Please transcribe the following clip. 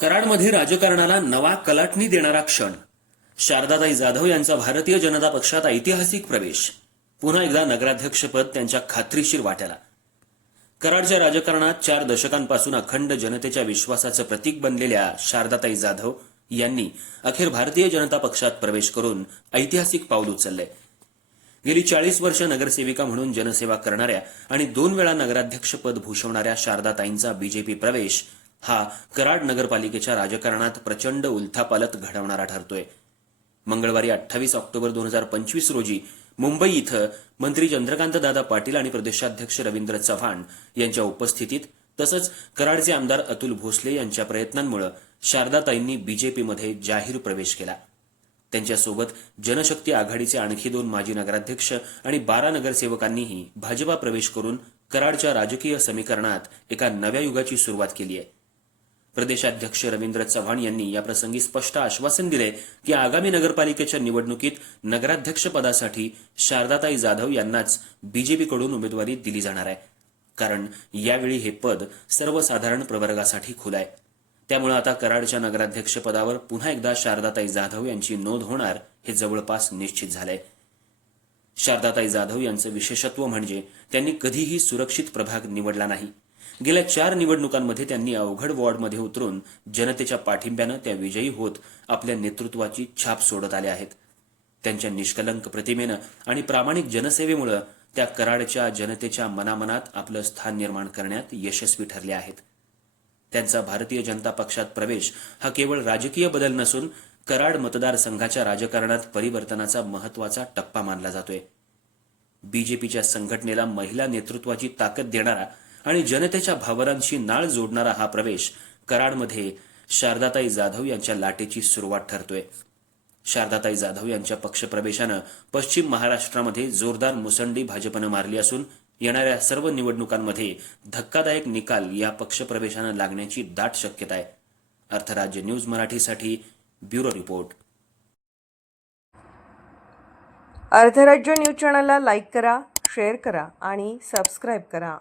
कराडमध्ये राजकारणाला नवा कलाटणी देणारा क्षण. शारदाताई जाधव यांचा भारतीय जनता पक्षात ऐतिहासिक प्रवेश. पुन्हा एकदा नगराध्यक्षपद त्यांच्या खात्रीशीर वाट्याला. कराडच्या राजकारणात चार दशकांपासून अखंड जनतेच्या विश्वासाचं प्रतीक बनलेल्या शारदाताई जाधव यांनी अखेर भारतीय जनता पक्षात प्रवेश करून ऐतिहासिक पाऊल उचललंय. गेली चाळीस वर्ष नगरसेविका म्हणून जनसेवा करणाऱ्या आणि दोन वेळा नगराध्यक्षपद भूषवणाऱ्या शारदाताईंचा बीजेपी प्रवेश हा कराड नगरपालिकेच्या राजकारणात प्रचंड उलथापालत घडवणारा ठरतोय. मंगळवारी अठ्ठावीस ऑक्टोबर दोन हजार पंचवीस रोजी मुंबई इथं मंत्री चंद्रकांतदादा पाटील आणि प्रदेशाध्यक्ष रवींद्र चव्हाण यांच्या उपस्थितीत तसंच कराडचे आमदार अतुल भोसले यांच्या प्रयत्नांमुळे शारदाताईंनी बीजेपीमध्ये जाहीर प्रवेश केला. त्यांच्यासोबत जनशक्ती आघाडीचे आणखी दोन माजी नगराध्यक्ष आणि बारा नगरसेवकांनीही भाजपा प्रवेश करून कराडच्या राजकीय समीकरणात एका नव्या युगाची सुरुवात केली आहे. प्रदेशाध्यक्ष रवींद्र चव्हाण यांनी याप्रसंगी स्पष्ट आश्वासन दिले की आगामी नगरपालिकेच्या निवडणुकीत नगराध्यक्षपदासाठी शारदाताई जाधव यांनाच बीजेपीकडून उमेदवारी दिली जाणार आहे. कारण यावेळी हे पद सर्वसाधारण प्रवर्गासाठी खुलं आहे. त्यामुळे आता कराडच्या नगराध्यक्षपदावर पुन्हा एकदा शारदाताई जाधव यांची नोंद होणार हे जवळपास निश्चित झालंय. शारदाताई जाधव यांचं विशेषत्व म्हणजे त्यांनी कधीही सुरक्षित प्रभाग निवडला नाही. गेल्या चार निवडणुकांमध्ये त्यांनी अवघड वॉर्डमध्ये उतरून जनतेच्या पाठिंब्यानं त्या विजयी होत आपल्या नेतृत्वाची छाप सोडत आल्या आहेत. त्यांच्या निष्कलंक प्रतिमेनं आणि प्रामाणिक जनसेवेमुळं त्या कराडच्या जनतेच्या मनामनात आपलं स्थान निर्माण करण्यात यशस्वी ठरले आहेत. त्यांचा भारतीय जनता पक्षात प्रवेश हा केवळ राजकीय बदल नसून कराड मतदारसंघाच्या राजकारणात परिवर्तनाचा महत्त्वाचा टप्पा मानला जातोय. बीजेपीच्या संघटनेला महिला नेतृत्वाची ताकद देणारा आणि जनतेच्या भावनांशी नाळ जोडणारा हा प्रवेश कराडमध्ये शारदाताई जाधव यांच्या लाटेची सुरुवात ठरतोय. शारदाताई जाधव यांच्या पक्षप्रवेशानं पश्चिम महाराष्ट्रामध्ये जोरदार मुसंडी भाजपनं मारली असून येणाऱ्या सर्व निवडणुकांमध्ये धक्कादायक निकाल या पक्षप्रवेशानं लागण्याची दाट शक्यता आहे अर्थराज्य न्यूज मराठीसाठी ब्युरो रिपोर्ट. अर्थराज्य न्यूज चॅनलला लाईक करा शेअर करा आणि सबस्क्राईब करा.